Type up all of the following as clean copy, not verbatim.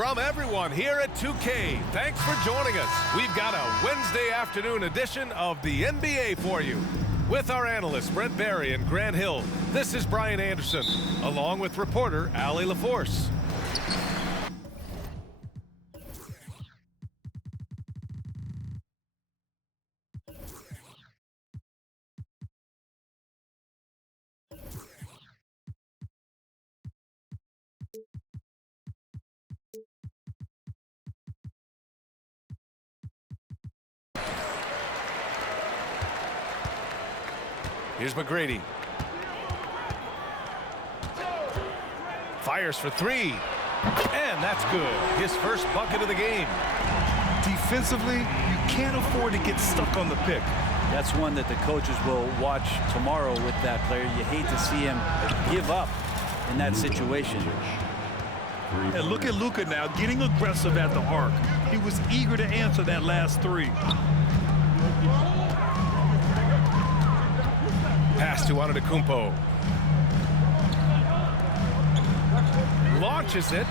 from everyone here at 2K. Thanks for joining us. We've got a Wednesday afternoon edition of the NBA for you. With our analysts, Brent Barry and Grant Hill, this is Brian Anderson, along with reporter Allie LaForce. Here's McGrady. Fires for three. And that's good. His first bucket of the game. Defensively, you can't afford to get stuck on the pick. That's one that the coaches will watch tomorrow with that player. You hate to see him give up in that situation. And look at Luka now getting aggressive at the arc. He was eager to answer that last three. Pass to Antetokounmpo. Launches it.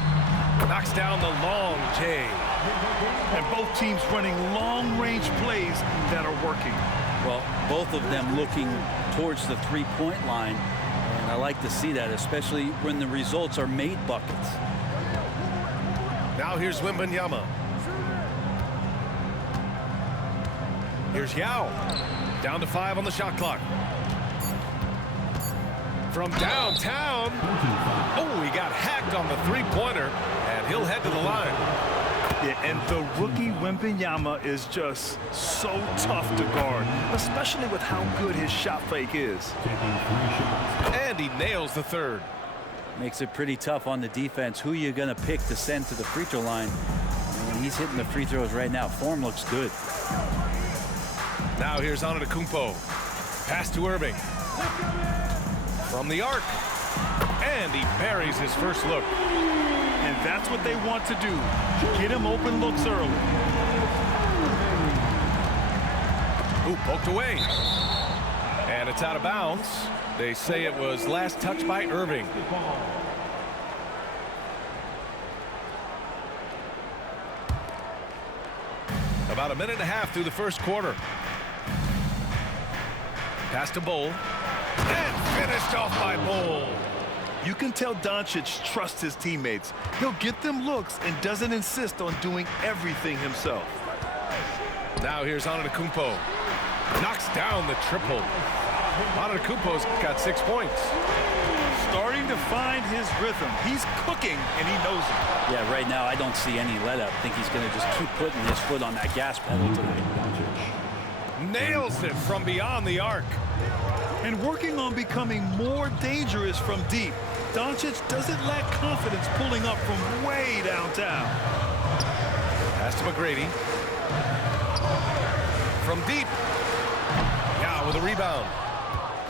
Knocks down the long J. And both teams running long-range plays that are working. Well, both of them looking towards the three-point line. And I like to see that, especially when the results are made buckets. Now here's Wembanyama. Here's Yao. Down to 5 on the shot clock. From downtown. Oh, he got hacked on the three-pointer, and he'll head to the line. Yeah, and the rookie Wembanyama is just so tough to guard, especially with how good his shot fake is. And he nails the third. Makes it pretty tough on the defense. Who you going to pick to send to the free throw line? And he's hitting the free throws right now. Form looks good. Now here's Antetokounmpo. Pass to Irving. From the arc. And he buries his first look. And that's what they want to do. Get him open looks early. Ooh, poked away. And it's out of bounds. They say it was last touched by Irving. About a minute and a half through the first quarter. Pass to Bol. And finished off by Bol. You can tell Doncic trusts his teammates. He'll get them looks and doesn't insist on doing everything himself. Now here's Antetokounmpo. Knocks down the triple. Antetokounmpo's got 6 points. Starting to find his rhythm. He's cooking, and he knows it. Yeah, right now I don't see any let up. I think he's going to just keep putting his foot on that gas pedal tonight. Nails it from beyond the arc. And working on becoming more dangerous from deep. Doncic doesn't lack confidence pulling up from way downtown. Pass to McGrady. From deep. Now with a rebound.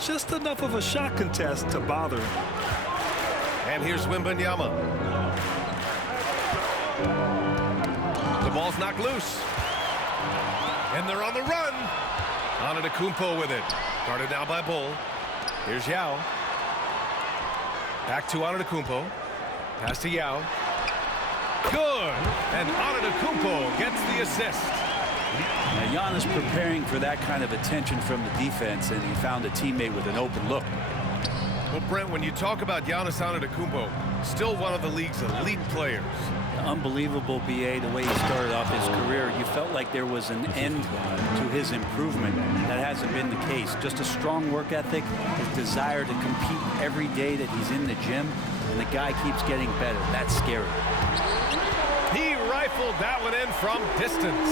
Just enough of a shot contest to bother him. And here's Wembanyama. The ball's knocked loose. And they're on the run. Antetokounmpo with it. Guarded now by Bol. Here's Yao. Back to Antetokounmpo. Pass to Yao. Good. And Antetokounmpo gets the assist. Now Giannis preparing for that kind of attention from the defense, and he found a teammate with an open look. Well, Brent, when you talk about Giannis Antetokounmpo, still one of the league's elite players. Unbelievable, BA, the way he started off his career. You felt like there was an end to his improvement. That hasn't been the case. Just a strong work ethic, his desire to compete every day that he's in the gym, and the guy keeps getting better. That's scary. He rifled that one in from distance.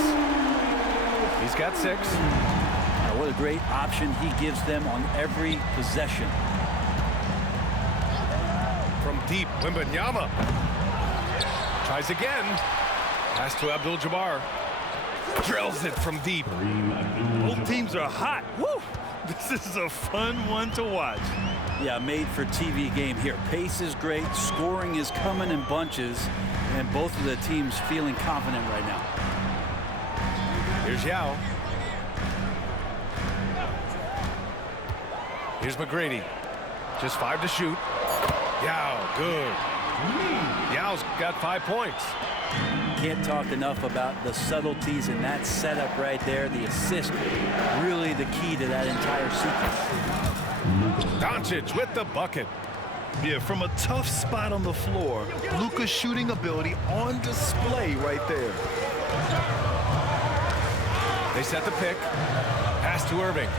He's got 6. Now, what a great option he gives them on every possession. From deep, Wembanyama. Tries again. Pass to Abdul-Jabbar. Drills it from deep. Both teams are hot. Woo! This is a fun one to watch. Yeah, made for TV game here. Pace is great. Scoring is coming in bunches. And both of the teams feeling confident right now. Here's Yao. Here's McGrady. Just 5 to shoot. Yao, good. Yao's got 5 points. Can't talk enough about the subtleties in that setup right there. The assist, really the key to that entire sequence. Doncic with the bucket. Yeah, from a tough spot on the floor, Luka's shooting ability on display right there. They set the pick. Pass to Irving.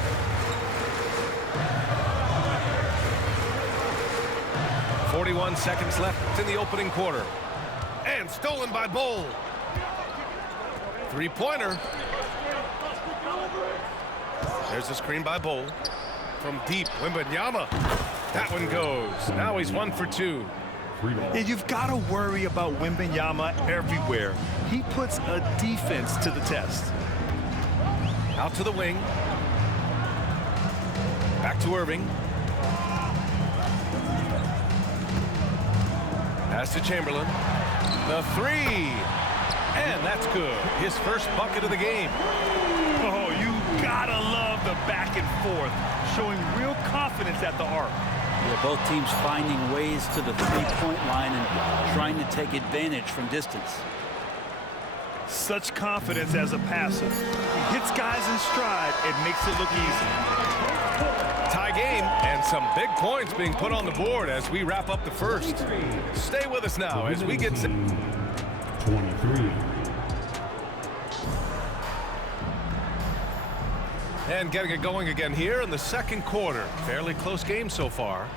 "41 seconds left in the opening quarter. And stolen by Bol. Three-pointer. There's a screen by Bol. From deep, Wembanyama. That one goes. Now he's 1 for 2. Yeah, you've got to worry about Wembanyama everywhere. He puts a defense to the test. Out to the wing. Back to Irving. Pass to Chamberlain. The three. And that's good. His first bucket of the game. Oh, you gotta love the back and forth, showing real confidence at the arc. Yeah, both teams finding ways to the three-point line and trying to take advantage from distance. Such confidence as a passer. He hits guys in stride and makes it look easy. Tie game and some big points being put on the board as we wrap up the first. Stay with us now as we get 23. And getting it going again here in the second quarter. Fairly close game so far.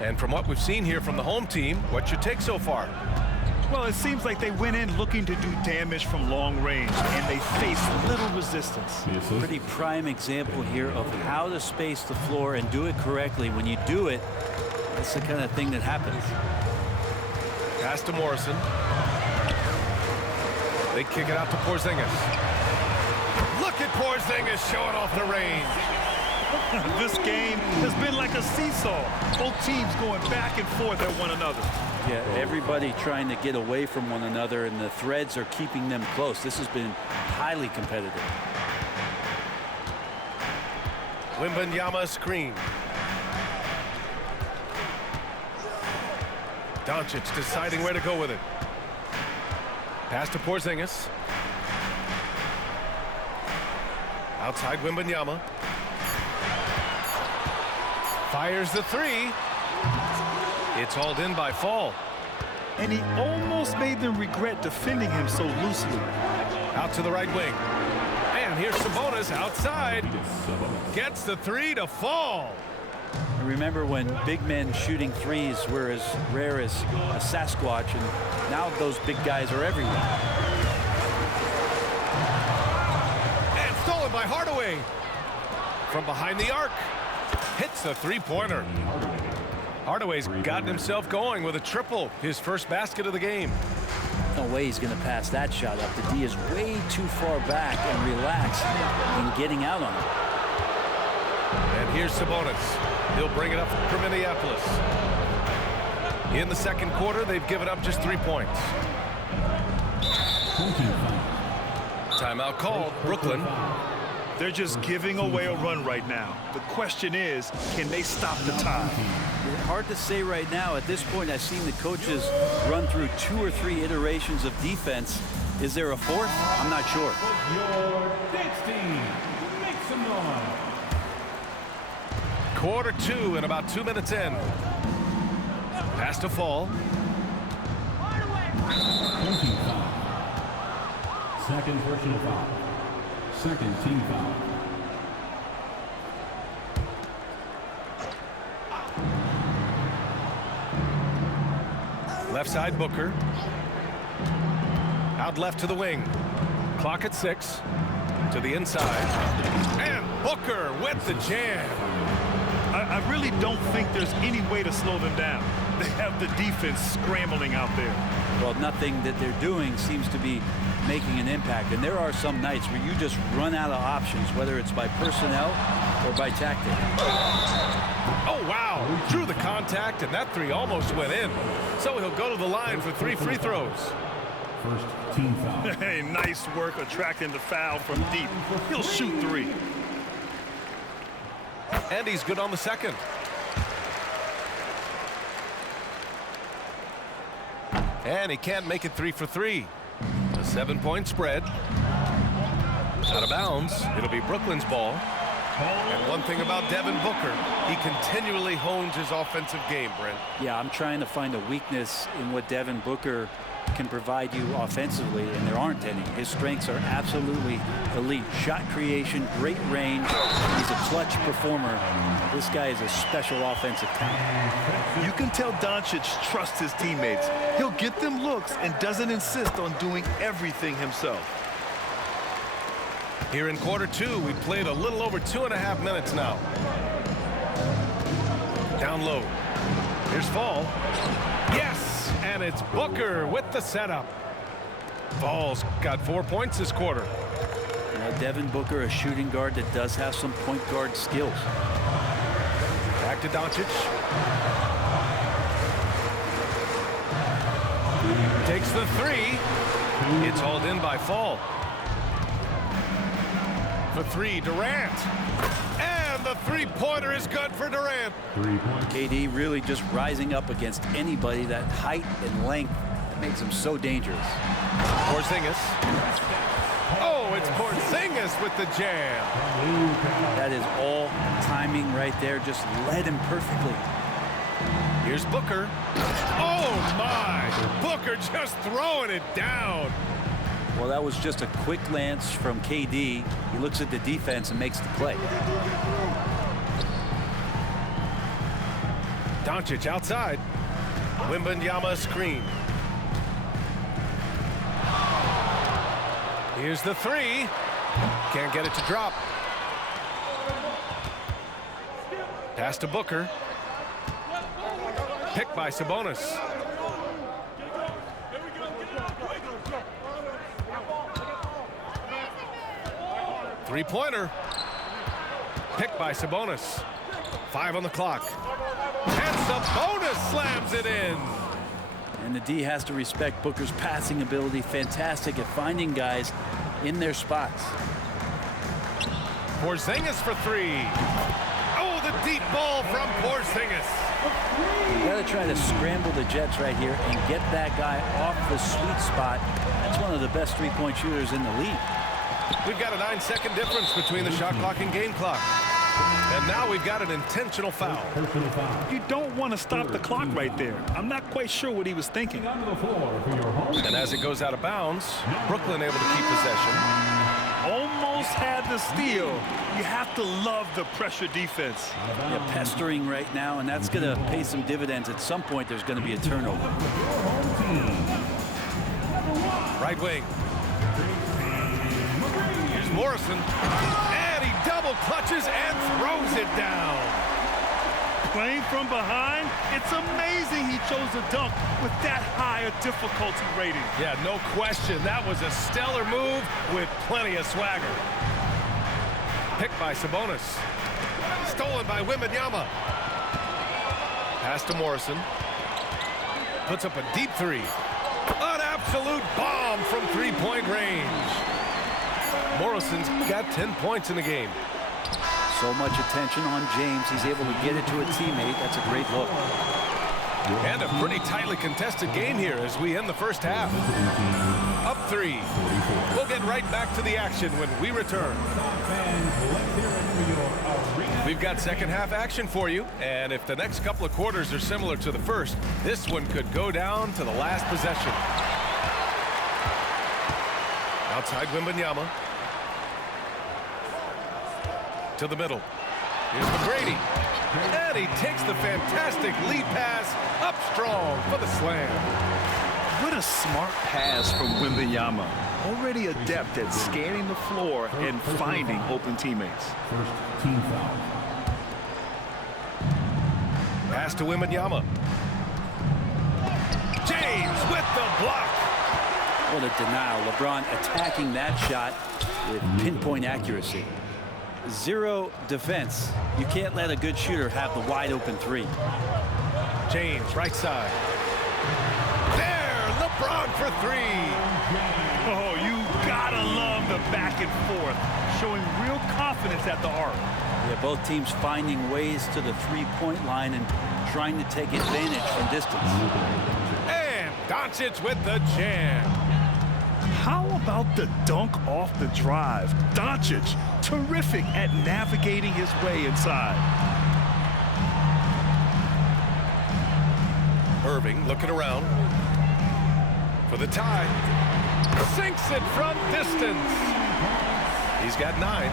And from what we've seen here from the home team, what's your take so far? Well, it seems like they went in looking to do damage from long range, and they faced little resistance. Pretty prime example here of how to space the floor and do it correctly. When you do it, that's the kind of thing that happens. Pass to Morrison. They kick it out to Porzingis. Look at Porzingis showing off the range. This game has been like a seesaw. Both teams going back and forth at one another. Yeah, everybody trying to get away from one another, and the threads are keeping them close. This has been highly competitive. Wembanyama screen. Doncic deciding where to go with it. Pass to Porzingis. Outside Wembanyama. Fires the three. It's hauled in by Fall. And he almost made them regret defending him so loosely. Out to the right wing. And here's Sabonis outside. Gets the three to Fall. And remember when big men shooting threes were as rare as a Sasquatch, and now those big guys are everywhere. And stolen by Hardaway. From behind the arc. Hits the three-pointer. Hardaway's gotten himself going with a triple, his first basket of the game. No way he's going to pass that shot up. The D is way too far back and relaxed in getting out on it. And here's Sabonis. He'll bring it up for Minneapolis. In the second quarter, they've given up just 3 points. Timeout called. Brooklyn. They're just giving away a run right now. The question is, can they stop the tide? Hard to say right now. At this point, I've seen the coaches run through 2 or 3 iterations of defense. Is there a fourth? I'm not sure. Quarter 2 and about 2 minutes in. Pass to Fall. Second personal foul. Second team foul. Left side, Booker. Out left to the wing. Clock at 6. To the inside. And Booker with the jam. I really don't think there's any way to slow them down. They have the defense scrambling out there. Well, nothing that they're doing seems to be making an impact. And there are some nights where you just run out of options, whether it's by personnel or by tactic. Oh, wow. Drew the contact, and that three almost went in. So he'll go to the line for 3 free throws. First team foul. Hey, nice work attracting the foul from deep. He'll shoot 3. And he's good on the second. And he can't make it 3 for 3. A 7-point spread. Out of bounds. It'll be Brooklyn's ball. And one thing about Devin Booker, he continually hones his offensive game, Brent. Yeah, I'm trying to find a weakness in what Devin Booker can provide you offensively, and there aren't any. His strengths are absolutely elite. Shot creation, great range. He's a clutch performer. This guy is a special offensive talent. You can tell Doncic trusts his teammates. He'll get them looks and doesn't insist on doing everything himself. Here in quarter 2, we played a little over 2.5 minutes now. Down low. Here's Fall. Yes, and it's Booker with the setup. Fall's got 4 points this quarter. Now, Devin Booker, a shooting guard that does have some point guard skills. Back to Doncic. Takes the 3. It's hauled in by Fall. For 3, Durant. And the three-pointer is good for Durant. 3 points. KD really just rising up against anybody. That height and length that makes him so dangerous. Porzingis. Oh, it's Porzingis with the jam. That is all timing right there. Just led him perfectly. Here's Booker. Oh, my. Booker just throwing it down. Well, that was just a quick glance from KD. He looks at the defense and makes the play. Doncic outside. Wembanyama screen. Here's the 3. Can't get it to drop. Pass to Booker. Picked by Sabonis. Three-pointer. Picked by Sabonis. 5 on the clock. And Sabonis slams it in. And the D has to respect Booker's passing ability. Fantastic at finding guys in their spots. Porzingis for 3. Oh, the deep ball from Porzingis. You got to try to scramble the Jets right here and get that guy off the sweet spot. That's one of the best three-point shooters in the league. We've got a 9-second difference between the shot clock and game clock. And now we've got an intentional foul. Personal foul. You don't want to stop the clock right there. I'm not quite sure what he was thinking. On the floor for your home. And as it goes out of bounds, Brooklyn able to keep possession. Almost had the steal. You have to love the pressure defense. Yeah, pestering right now, and that's going to pay some dividends. At some point, there's going to be a turnover. Right wing. Here's Morrison. And he double clutches and throws it down. Playing from behind, it's amazing he chose a dunk with that high a difficulty rating. Yeah, no question. That was a stellar move with plenty of swagger. Picked by Sabonis. Stolen by Wembanyama. Pass to Morrison. Puts up a deep 3. An absolute bomb from three-point range. Morrison's got 10 points in the game. So much attention on James. He's able to get it to a teammate. That's a great look. And a pretty tightly contested game here as we end the first half. Up 3. We'll get right back to the action when we return. We've got second half action for you, and if the next couple of quarters are similar to the first, this one could go down to the last possession. Outside Wembanyama. To the middle. Here's McGrady. And he takes the fantastic lead pass up strong for the slam. What a smart pass from Wembanyama. Already adept at scanning the floor and finding open teammates. First team foul. Pass to Wembanyama. James with the block. What a denial. LeBron attacking that shot with pinpoint accuracy. Zero defense. You can't let a good shooter have the wide open 3. James, right side. There, LeBron for 3. Oh, you gotta love the back and forth, showing real confidence at the arc. Yeah, both teams finding ways to the three-point line and trying to take advantage from distance. And Doncic with the jam. How about the dunk off the drive? Doncic, terrific at navigating his way inside. Irving looking around for the tie. Sinks it from distance. He's got 9.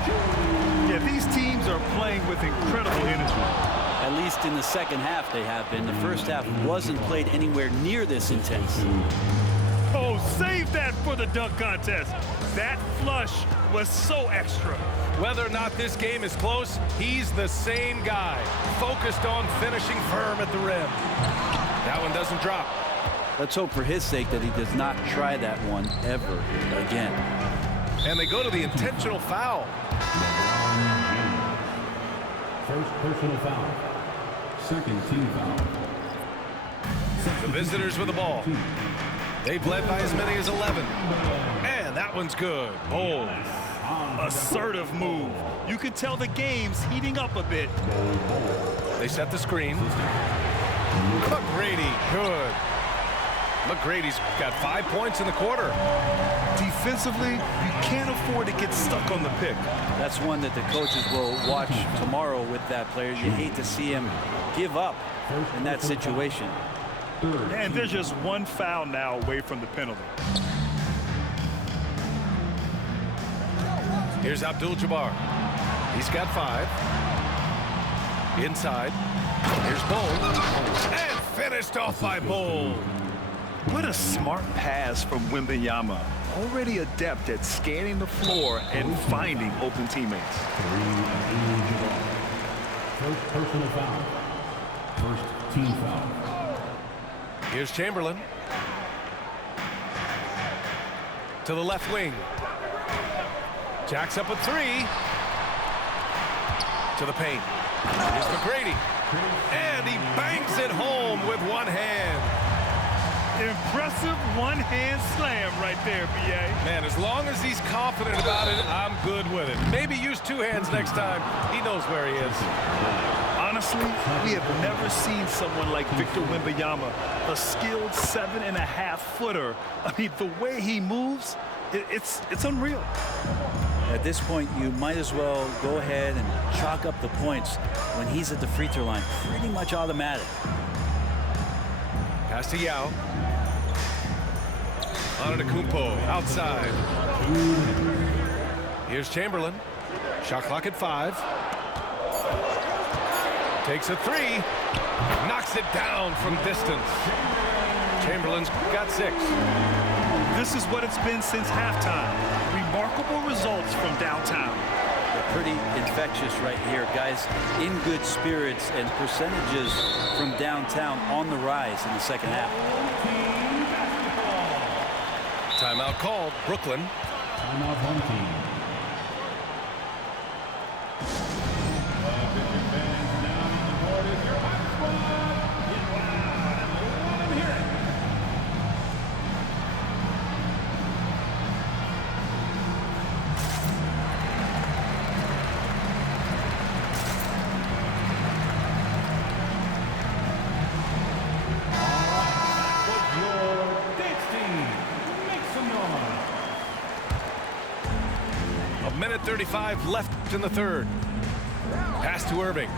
Yeah, these teams are playing with incredible energy. At least in the second half they have been. The first half wasn't played anywhere near this intense. Oh, save that for the dunk contest. That flush was so extra. Whether or not this game is close, he's the same guy, focused on finishing firm at the rim. That one doesn't drop. Let's hope for his sake that he does not try that one ever again. And they go to the intentional foul. First personal foul. Second team foul. The visitors with the ball. They've led by as many as 11. And that one's good. Oh, assertive move. You can tell the game's heating up a bit. They set the screen. McGrady, good. McGrady's got 5 points in the quarter. Defensively, you can't afford to get stuck on the pick. That's one that the coaches will watch tomorrow with that player. You hate to see him give up in that situation. And there's just one foul now away from the penalty. Here's Abdul-Jabbar. He's got 5. Inside. Here's Bol. And finished off by Bol. What a smart pass from Wembanyama. Already adept at scanning the floor and finding open teammates. First personal foul. First team foul. Here's Chamberlain. To the left wing. Jacks up a 3. To the paint. Here's McGrady. And he bangs it home with one hand. Impressive one-hand slam right there, B.A. Man, as long as he's confident about it, I'm good with it. Maybe use 2 hands next time. He knows where he is. Honestly, we have never seen someone like Victor Wembanyama, a skilled 7.5-footer. I mean, the way he moves, it's unreal. At this point, you might as well go ahead and chalk up the points when he's at the free throw line. Pretty much automatic. Pass to Yao. Antetokounmpo outside. Here's Chamberlain. Shot clock at 5. Takes a 3. Knocks it down from distance. Chamberlain's got 6. This is what it's been since halftime. Remarkable results from downtown. They're pretty infectious right here. Guys in good spirits and percentages from downtown on the rise in the second half. Timeout called. Brooklyn. Timeout home team. Minute 35 left in the third. Pass to Irving.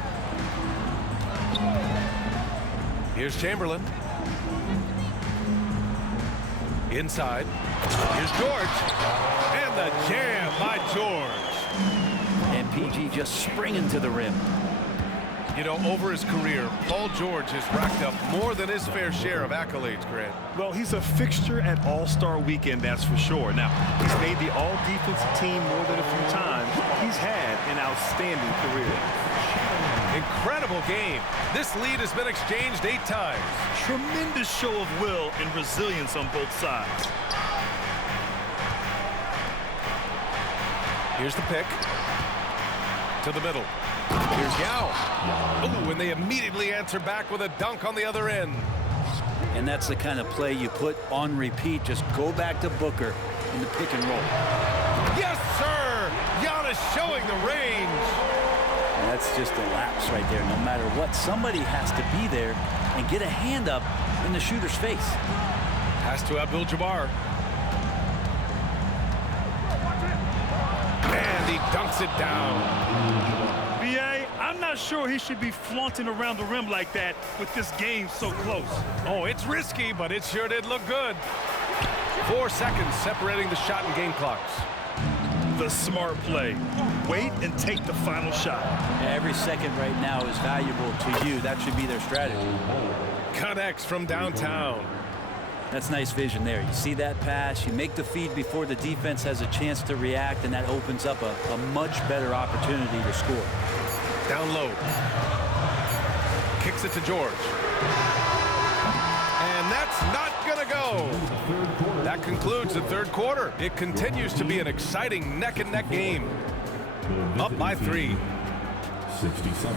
Here's Chamberlain. Inside. Here's George. And the jam by George. And PG just springing to the rim. You know, over his career, Paul George has racked up more than his fair share of accolades, Grant. Well, he's a fixture at All-Star Weekend, that's for sure. Now, he's made the All-Defensive team more than a few times. He's had an outstanding career. Incredible game. This lead has been exchanged 8 times. Tremendous show of will and resilience on both sides. Here's the pick. To the middle. Here's Yao. Oh, and they immediately answer back with a dunk on the other end. And that's the kind of play you put on repeat. Just go back to Booker in the pick and roll. Yes, sir! Giannis showing the range. And that's just a lapse right there. No matter what, somebody has to be there and get a hand up in the shooter's face. Pass to Abdul-Jabbar. And he dunks it down. B.A., I'm not sure he should be flaunting around the rim like that with this game so close. Oh, it's risky, but it sure did look good. 4 seconds separating the shot and game clocks. The smart play. Wait and take the final shot. Every second right now is valuable to you. That should be their strategy. Connects from downtown. That's nice vision there. You see that pass, you make the feed before the defense has a chance to react, and that opens up a much better opportunity to score. Down low. Kicks it to George. And that's not gonna go. That concludes the third quarter. It continues to be an exciting neck-and-neck game. Up by 3. 67.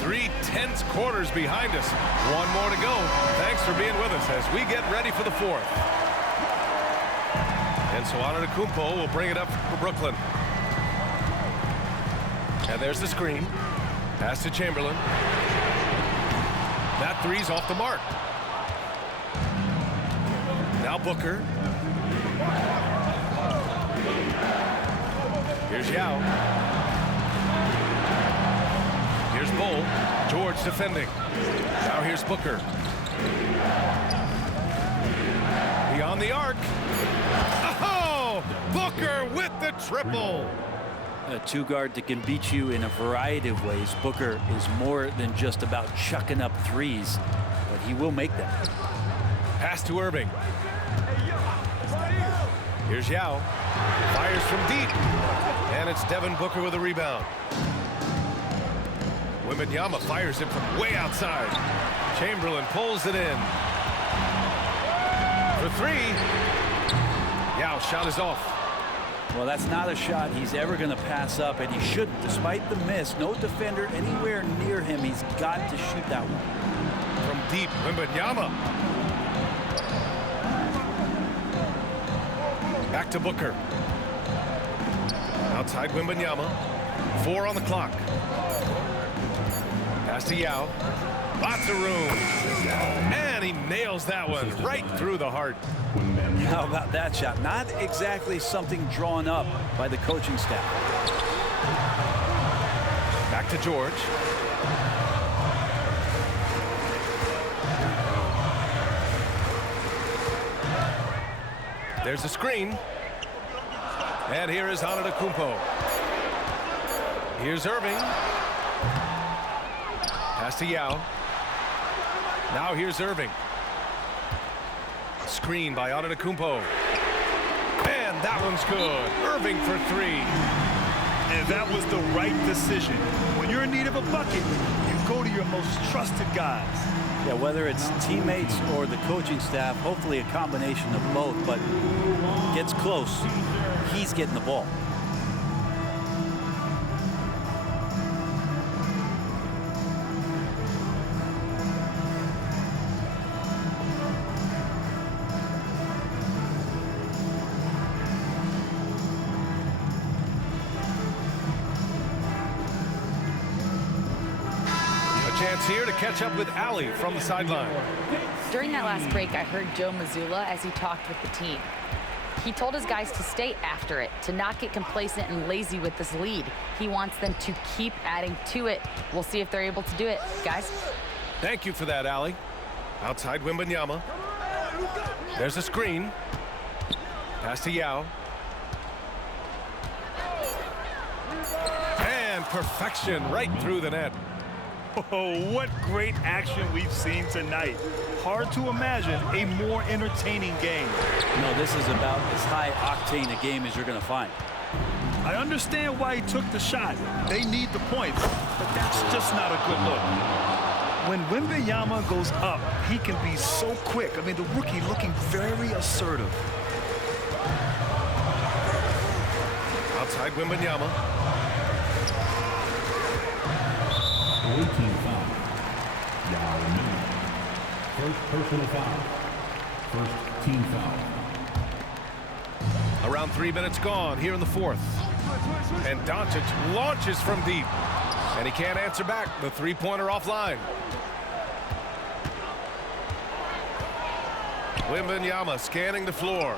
3 tense quarters behind us. One more to go. Thanks for being with us as we get ready for the fourth. And so Antetokounmpo will bring it up for Brooklyn. And there's the screen. Pass to Chamberlain. That three's off the mark. Now Booker. Here's Yao. Here's Bull. George defending. Now here's Booker. Beyond the arc. Oh! Booker with the triple. A two-guard that can beat you in a variety of ways. Booker is more than just about chucking up threes, but he will make them. Pass to Irving. Here's Yao. Fires from deep. And it's Devin Booker with a rebound. Wembanyama fires it from way outside. Chamberlain pulls it in. For 3. Yao shot is off. Well, that's not a shot he's ever going to pass up, and he shouldn't. Despite the miss, no defender anywhere near him. He's got to shoot that one. From deep, Wembanyama. Back to Booker. Outside Wembanyama. 4 on the clock. Pass to Yao. Lots of room. And he nails that one right through the heart. How about that shot? Not exactly something drawn up by the coaching staff. Back to George. There's a screen. And here is Antetokounmpo. Here's Irving. Pass to Yao. Now here's Irving. Screen by Antetokounmpo. And that one's good. Irving for 3. And that was the right decision. When you're in need of a bucket, you go to your most trusted guys. Yeah, whether it's teammates or the coaching staff, hopefully a combination of both, but gets close, he's getting the ball. Chance here to catch up with Allie from the sideline. During that last break, I heard Joe Mazzulla as he talked with the team. He told his guys to stay after it, to not get complacent and lazy with this lead. He wants them to keep adding to it. We'll see if they're able to do it, guys. Thank you for that, Allie. Outside Wembanyama. There's a screen. Pass to Yao. And perfection right through the net. Oh, what great action we've seen tonight. Hard to imagine a more entertaining game. No, this is about as high octane a game as you're going to find. I understand why he took the shot. They need the points, but that's just not a good look. When Wembanyama goes up, he can be so quick. I mean, the rookie looking very assertive. Outside Wembanyama. 18 foul. Yao Ming. First personal foul. First team foul. Around 3 minutes gone here in the fourth. And Doncic launches from deep. And he can't answer back. The three-pointer offline. Wembanyama scanning the floor.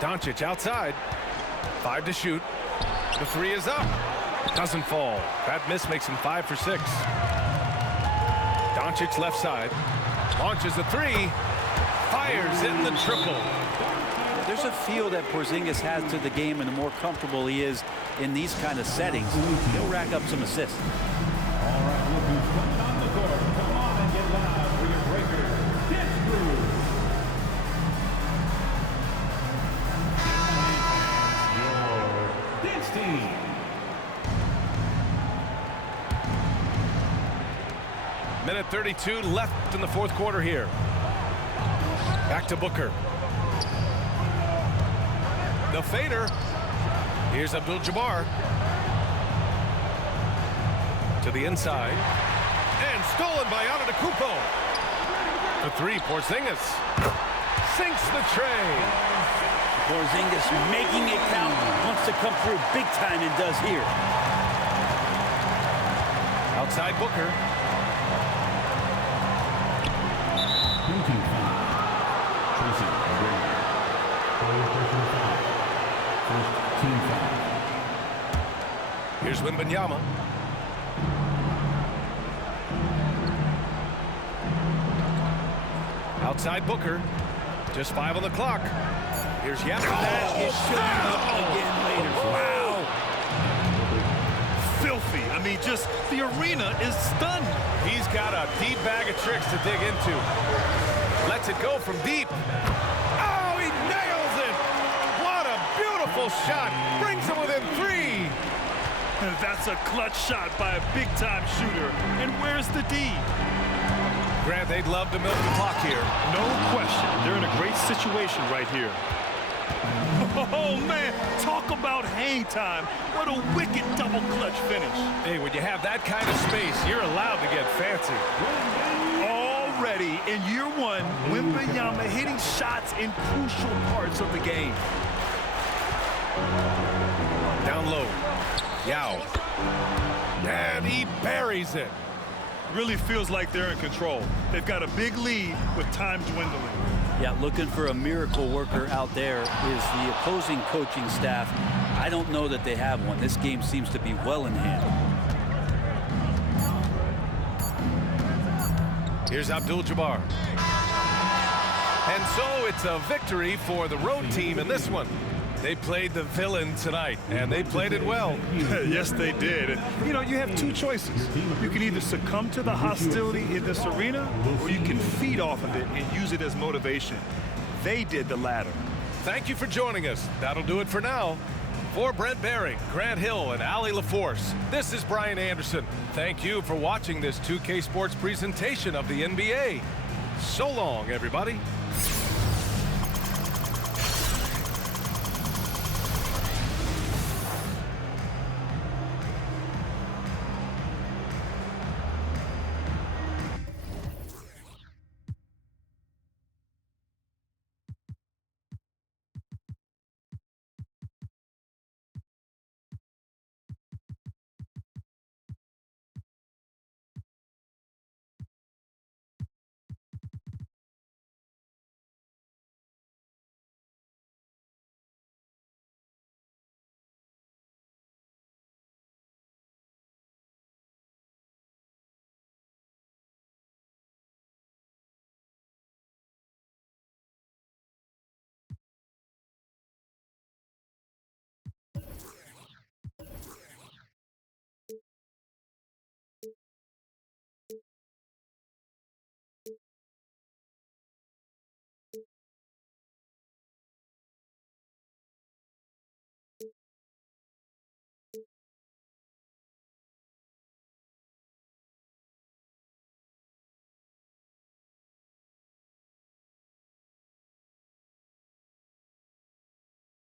Doncic outside. 5 to shoot. The 3 is up. Doesn't fall. That miss makes him 5 for 6. Doncic left side. Launches the 3. Fires in the triple. There's a feel that Porzingis has to the game, and the more comfortable he is in these kind of settings, he'll rack up some assists. All right, rookies, come on the court. Come on and get loud for your breaker. Dance Crew. Your dance team. Minute 32 left in the fourth quarter here. Back to Booker. The fader. Here's Abdul-Jabbar. To the inside. And stolen by Antetokounmpo. The 3, Porzingis. Sinks the tray. Porzingis making it count. Wants to come through big time and does here. Outside Booker. Team foul. Tracy McGrady. Personal foul. First team foul. Here's Wembanyama. Outside Booker. Just 5 on the clock. Here's Yap. That is showing up again later. Wow. Filthy. I mean, just the arena is stunned. He's got a deep bag of tricks to dig into. Lets it go from deep. Oh, he nails it! What a beautiful shot. Brings him within 3. And that's a clutch shot by a big-time shooter. And where's the D? Grant, they'd love to milk the clock here. No question. They're in a great situation right here. Oh, man. Talk about hang time. What a wicked double clutch finish. Hey, when you have that kind of space, you're allowed to get fancy. Already in year 1, Wembanyama hitting shots in crucial parts of the game. Down low. Yao. And he buries it. Really feels like they're in control. They've got a big lead with time dwindling. Yeah, looking for a miracle worker out there is the opposing coaching staff. I don't know that they have one. This game seems to be well in hand. Here's Abdul-Jabbar. And so it's a victory for the road team in this one. They played the villain tonight, and they played it well. Yes, they did. And, you know, you have 2 choices. You can either succumb to the hostility in this arena, or you can feed off of it and use it as motivation. They did the latter. Thank you for joining us. That'll do it for now. For Brent Barry, Grant Hill, and Allie LaForce, this is Brian Anderson. Thank you for watching this 2K Sports presentation of the NBA. So long, everybody.